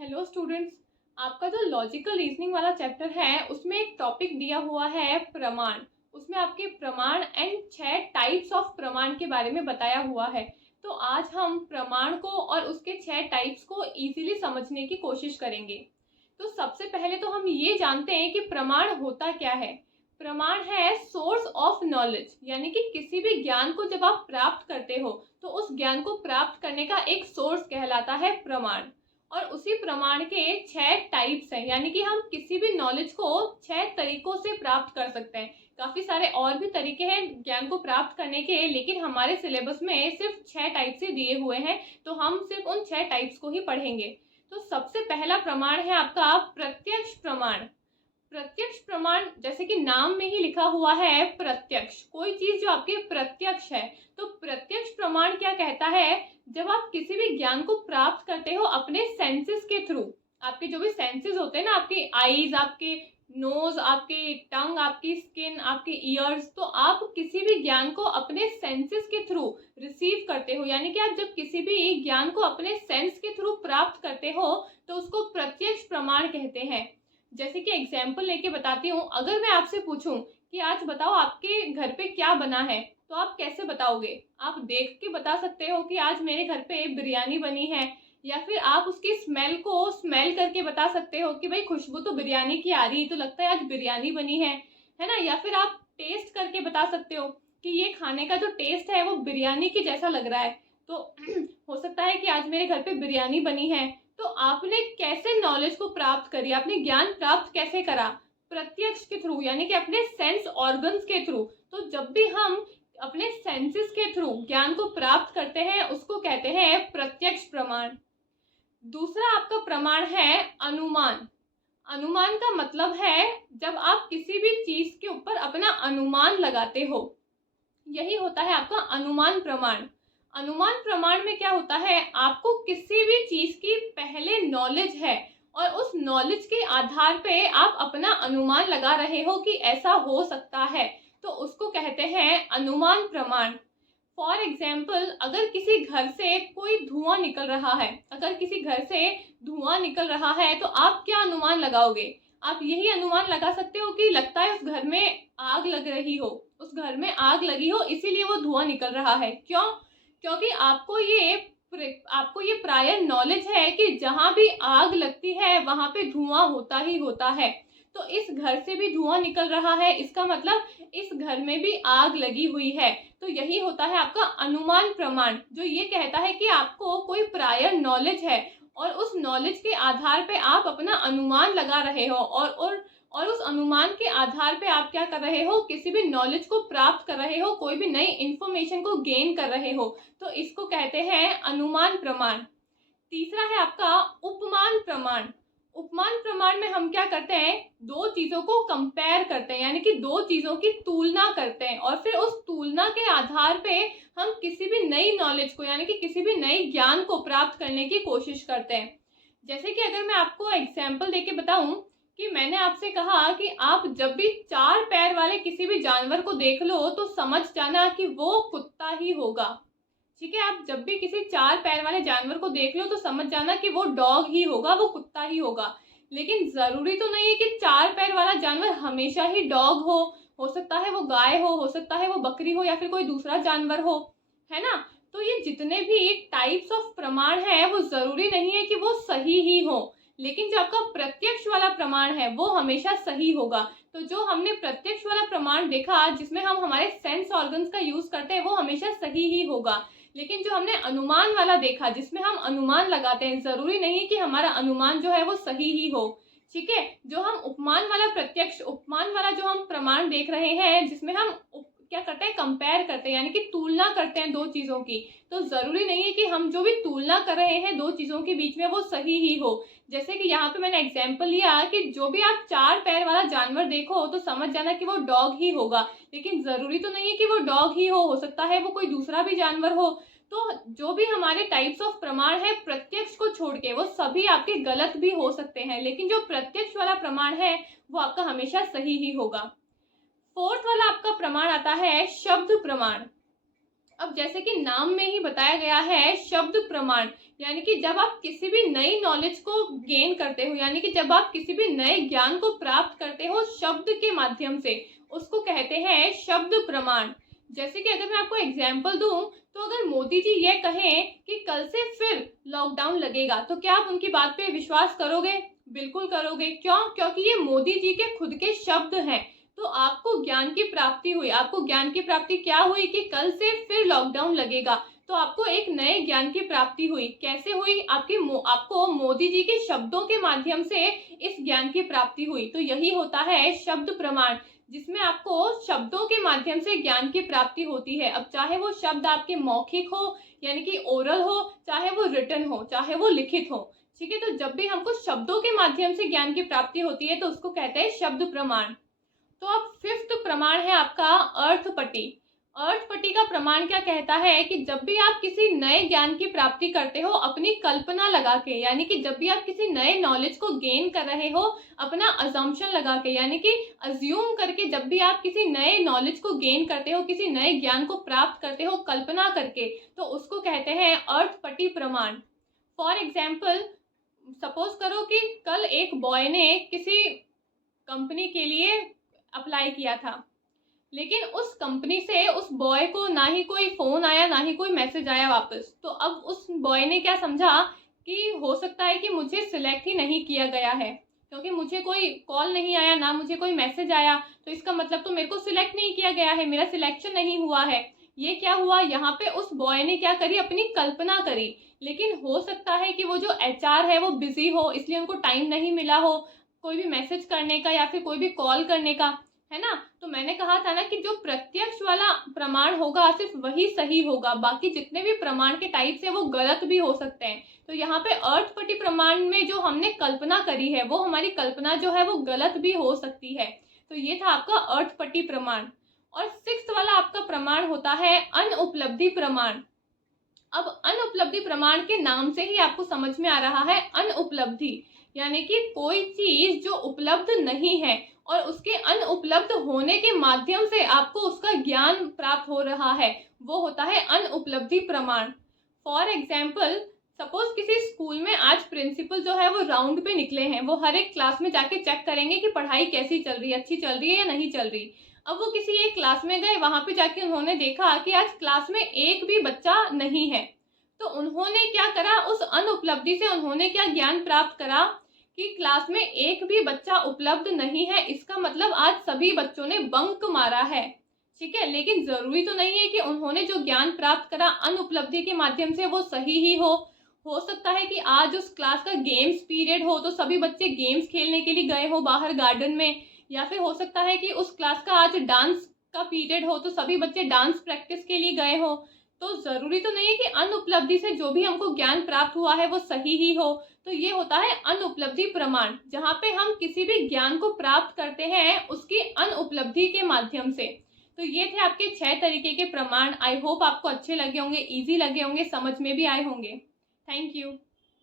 Hello students. आपका जो logical reasoning वाला चैप्टर है उसमें एक टॉपिक दिया हुआ है प्रमाण। उसमें आपके प्रमाण एंड 6 टाइप्स ऑफ प्रमाण के बारे में बताया हुआ है। तो आज हम प्रमाण को और उसके 6 टाइप्स को इजीली समझने की कोशिश करेंगे। तो सबसे पहले तो हम ये जानते हैं कि प्रमाण होता क्या है। प्रमाण है सोर्स ऑफ नॉलेज, यानी कि किसी भी ज्ञान को जब आप प्राप्त करते हो तो उस ज्ञान को प्राप्त करने का एक सोर्स कहलाता है प्रमाण। और उसी प्रमाण के 6 टाइप्स हैं, यानी कि हम किसी भी नॉलेज को 6 तरीकों से प्राप्त कर सकते हैं। काफी सारे और भी तरीके हैं ज्ञान को प्राप्त करने के, लेकिन हमारे सिलेबस में सिर्फ 6 टाइप से दिए हुए हैं, तो हम सिर्फ उन 6 टाइप्स को ही पढ़ेंगे। तो सबसे पहला प्रमाण है आपका प्रत्यक्ष प्रमाण। प्रत्यक्ष प्रमाण जैसे कि नाम में ही लिखा हुआ है प्रत्यक्ष, कोई चीज जो आपके प्रत्यक्ष है। तो प्रत्यक्ष प्रमाण क्या कहता है, जब आप किसी भी ज्ञान को प्राप्त करते हो अपने सेंसेस के थ्रू। आपके जो भी सेंसेस होते हैं ना, आपके आईज, आपके नोज, आपके टंग, आपकी स्किन, आपके ईयर्स, तो आप किसी भी ज्ञान को अपने सेंसेस के थ्रू रिसीव करते हो। यानी कि आप जब किसी भी ज्ञान को अपने सेंस के थ्रू प्राप्त करते हो तो उसको प्रत्यक्ष प्रमाण कहते हैं। जैसे कि एग्जाम्पल लेके बताती हूँ, अगर मैं आपसे पूछूं कि आज बताओ आपके घर पे क्या बना है, तो आप कैसे बताओगे? आप देख के बता सकते हो कि आज मेरे घर पे बिरयानी बनी है, या फिर आप उसकी स्मेल को स्मेल करके बता सकते हो कि भाई खुशबू तो बिरयानी की आ रही है, तो लगता है आज बिरयानी बनी है ना। या फिर आप टेस्ट करके बता सकते हो कि ये खाने का जो टेस्ट है वो बिरयानी के जैसा लग रहा है, तो हो सकता है कि आज मेरे घर पे बिरयानी बनी है। तो आपने कैसे नॉलेज को प्राप्त करी, आपने ज्ञान प्राप्त कैसे करा? प्रत्यक्ष के थ्रू, यानी कि अपने सेंस ऑर्गन्स के थ्रू। तो जब भी हम अपने सेंसेस के थ्रू ज्ञान को प्राप्त करते हैं उसको कहते हैं प्रत्यक्ष प्रमाण। दूसरा आपका प्रमाण है अनुमान। अनुमान का मतलब है जब आप किसी भी चीज के ऊपर अपना अनुमान लगाते हो, यही होता है आपका अनुमान प्रमाण। अनुमान प्रमाण में क्या होता है, आपको किसी भी चीज की पहले नॉलेज है और उस नॉलेज के आधार पे आप अपना अनुमान लगा रहे हो कि ऐसा हो सकता है, तो उसको कहते हैं अनुमान प्रमाण। फॉर एग्जाम्पल, अगर किसी घर से कोई धुआं निकल रहा है, अगर किसी घर से धुआं निकल रहा है तो आप क्या अनुमान लगाओगे? आप यही अनुमान लगा सकते हो कि लगता है उस घर में आग लग रही हो, उस घर में आग लगी हो इसीलिए वो धुआं निकल रहा है। क्यों? क्योंकि आपको ये प्रायर नॉलेज है कि जहां भी आग लगती है वहां पे धुआं होता ही होता है। तो इस घर से भी धुआं निकल रहा है, इसका मतलब इस घर में भी आग लगी हुई है। तो यही होता है आपका अनुमान प्रमाण, जो ये कहता है कि आपको कोई प्रायर नॉलेज है और उस नॉलेज के आधार पे आप अपना अनुमान लगा रहे हो, और उस अनुमान के आधार पे आप क्या कर रहे हो, किसी भी नॉलेज को प्राप्त कर रहे हो, कोई भी नई इंफॉर्मेशन को गेन कर रहे हो, तो इसको कहते हैं अनुमान प्रमाण। तीसरा है आपका उपमान प्रमाण। उपमान प्रमाण में हम क्या करते हैं, दो चीजों को कंपेयर करते हैं, यानी कि दो चीजों की तुलना करते हैं, और फिर उस तुलना के आधार पे हम किसी भी नई नॉलेज को, यानी कि किसी भी नई ज्ञान को प्राप्त करने की कोशिश करते हैं। जैसे कि अगर मैं आपको एग्जाम्पल देके बताऊं कि मैंने आपसे कहा कि आप जब भी 4 पैर वाले किसी भी जानवर को देख लो तो समझ जाना कि वो कुत्ता ही होगा। ठीक है, आप जब भी किसी 4 पैर वाले जानवर को देख लो तो समझ जाना कि वो डॉग ही होगा, वो कुत्ता ही होगा। लेकिन जरूरी तो नहीं है कि 4 पैर वाला जानवर हमेशा ही डॉग हो सकता है वो गाय हो सकता है वो बकरी हो, या फिर कोई दूसरा जानवर हो, है ना। तो ये जितने भी टाइप्स ऑफ प्रमाण है वो जरूरी नहीं है कि वो सही ही हो, लेकिन जो आपका प्रत्यक्ष वाला प्रमाण है वो हमेशा सही होगा। तो जो हमने प्रत्यक्ष वाला प्रमाण देखा जिसमें हम हमारे सेंस ऑर्गन्स का यूज करते हैं वो हमेशा सही ही होगा। लेकिन जो हमने अनुमान वाला देखा जिसमें हम अनुमान लगाते हैं, जरूरी नहीं कि हमारा अनुमान जो है वो सही ही हो। ठीक है, जो हम उपमान वाला प्रत्यक्ष उपमान वाला जो हम प्रमाण देख रहे हैं जिसमें हम क्या करते हैं, कंपेयर करते हैं, यानी कि तुलना करते हैं दो चीजों की, तो जरूरी नहीं है कि हम जो भी तुलना कर रहे हैं दो चीजों के बीच में वो सही ही हो। जैसे कि यहाँ पे मैंने एग्जाम्पल लिया कि जो भी आप 4 पैर वाला जानवर देखो तो समझ जाना कि वो डॉग ही होगा, लेकिन जरूरी तो नहीं है कि वो डॉग ही हो सकता है वो कोई दूसरा भी जानवर हो। तो जो भी हमारे टाइप्स ऑफ प्रमाण है प्रत्यक्ष को छोड़ के वो सभी आपके गलत भी हो सकते हैं, लेकिन जो प्रत्यक्ष वाला प्रमाण है वो आपका हमेशा सही ही होगा। फोर्थ वाला आपका प्रमाण आता है शब्द प्रमाण। अब जैसे कि नाम में ही बताया गया है शब्द प्रमाण, यानी कि जब आप किसी भी नई नॉलेज को गेन करते हो, यानी कि जब आप किसी भी नए ज्ञान को प्राप्त करते हो शब्द के माध्यम से, उसको कहते हैं शब्द प्रमाण। जैसे कि अगर मैं आपको एग्जाम्पल दूं, तो अगर मोदी जी ये कहें कि कल से फिर लॉकडाउन लगेगा, तो क्या आप उनकी बात पे विश्वास करोगे? बिल्कुल करोगे। क्यों? क्योंकि ये मोदी जी के खुद के शब्द हैं। तो आपको ज्ञान की प्राप्ति हुई। आपको ज्ञान की प्राप्ति क्या हुई कि कल से फिर लॉकडाउन लगेगा, तो आपको एक नए ज्ञान की प्राप्ति हुई। कैसे हुई? आपको मोदी जी के शब्दों के माध्यम से इस ज्ञान की प्राप्ति हुई। तो यही होता है शब्द प्रमाण, जिसमें आपको शब्दों के माध्यम से ज्ञान की प्राप्ति होती है। अब चाहे वो शब्द आपके मौखिक हो, यानी कि ओरल हो, चाहे वो रिटन हो, चाहे वो लिखित हो। ठीक है, तो जब भी हमको शब्दों के माध्यम से ज्ञान की प्राप्ति होती है, तो उसको कहते हैं शब्द प्रमाण। तो अब फिफ्थ प्रमाण है आपका अर्थपट्टि। अर्थपट्टि का प्रमाण क्या कहता है कि जब भी आप किसी नए ज्ञान की प्राप्ति करते हो अपनी कल्पना लगा के, यानी कि जब भी आप किसी नए नॉलेज को गेन कर रहे हो अपना अजम्पशन लगा के, यानी कि अज्यूम करके, जब भी आप किसी नए नॉलेज को गेन करते हो, किसी नए ज्ञान को प्राप्त करते हो कल्पना करके, तो उसको कहते हैं अर्थपट्टि प्रमाण। फॉर एग्जाम्पल, सपोज करो कि कल एक बॉय ने किसी कंपनी के लिए अप्लाई किया था, लेकिन उस कंपनी से उस बॉय को ना ही कोई फ़ोन आया, ना ही कोई मैसेज आया वापस। तो अब उस बॉय ने क्या समझा कि हो सकता है कि मुझे सिलेक्ट ही नहीं किया गया है, क्योंकि मुझे कोई कॉल नहीं आया, ना मुझे कोई मैसेज आया, तो इसका मतलब तो मेरे को सिलेक्ट नहीं किया गया है, मेरा सिलेक्शन नहीं हुआ है। ये क्या हुआ? यहाँ पे उस बॉय ने क्या करी? अपनी कल्पना करी। लेकिन हो सकता है कि वो जो एचआर है वो बिजी हो, इसलिए उनको टाइम नहीं मिला हो कोई भी मैसेज करने का या फिर कोई भी कॉल करने का, है ना। तो मैंने कहा था ना कि जो प्रत्यक्ष वाला प्रमाण होगा सिर्फ वही सही होगा, बाकी जितने भी प्रमाण के टाइप्स है वो गलत भी हो सकते हैं। तो यहाँ पे अर्थपट्टि प्रमाण में जो हमने कल्पना करी है, वो हमारी कल्पना जो है वो गलत भी हो सकती है। तो ये था आपका अर्थपट्टि प्रमाण। और सिक्स्थ वाला आपका प्रमाण होता है अनुपलब्धि प्रमाण। अब अनुपलब्धि प्रमाण के नाम से ही आपको समझ में आ रहा है अनुपलब्धि, यानी कि कोई चीज जो उपलब्ध नहीं है और उसके अनुपलब्ध होने के माध्यम से आपको उसका ज्ञान प्राप्त हो रहा है, वो होता है अनुपलब्धि प्रमाण। फॉर एग्जाम्पल, सपोज किसी स्कूल में आज प्रिंसिपल जो है वो राउंड पे निकले हैं, वो हर एक क्लास में जाके चेक करेंगे कि पढ़ाई कैसी चल रही है, अच्छी चल रही है या नहीं चल रही। अब वो किसी एक क्लास में गए, वहां पे जाके उन्होंने देखा कि आज क्लास में एक भी बच्चा नहीं है। तो उन्होंने क्या करा? उस अनुपलब्धि से उन्होंने क्या ज्ञान प्राप्त करा कि क्लास में एक भी बच्चा उपलब्ध नहीं है, इसका मतलब आज सभी बच्चों ने बंक मारा है। ठीक है, लेकिन जरूरी तो नहीं है कि उन्होंने जो ज्ञान प्राप्त करा अनुपलब्धि के माध्यम से वो सही ही हो सकता है कि आज उस क्लास का गेम्स पीरियड हो, तो सभी बच्चे गेम्स खेलने के लिए गए हो बाहर गार्डन में, या फिर हो सकता है कि उस क्लास का आज डांस का पीरियड हो, तो सभी बच्चे डांस प्रैक्टिस के लिए गए हो। तो जरूरी तो नहीं है कि अनुपलब्धि से जो भी हमको ज्ञान प्राप्त हुआ है वो सही ही हो। तो ये होता है अनुपलब्धि प्रमाण, जहाँ पे हम किसी भी ज्ञान को प्राप्त करते हैं उसकी अनुपलब्धि के माध्यम से। तो ये थे आपके 6 तरीके के प्रमाण। आई होप आपको अच्छे लगे होंगे, इजी लगे होंगे, समझ में भी आए होंगे। Thank you.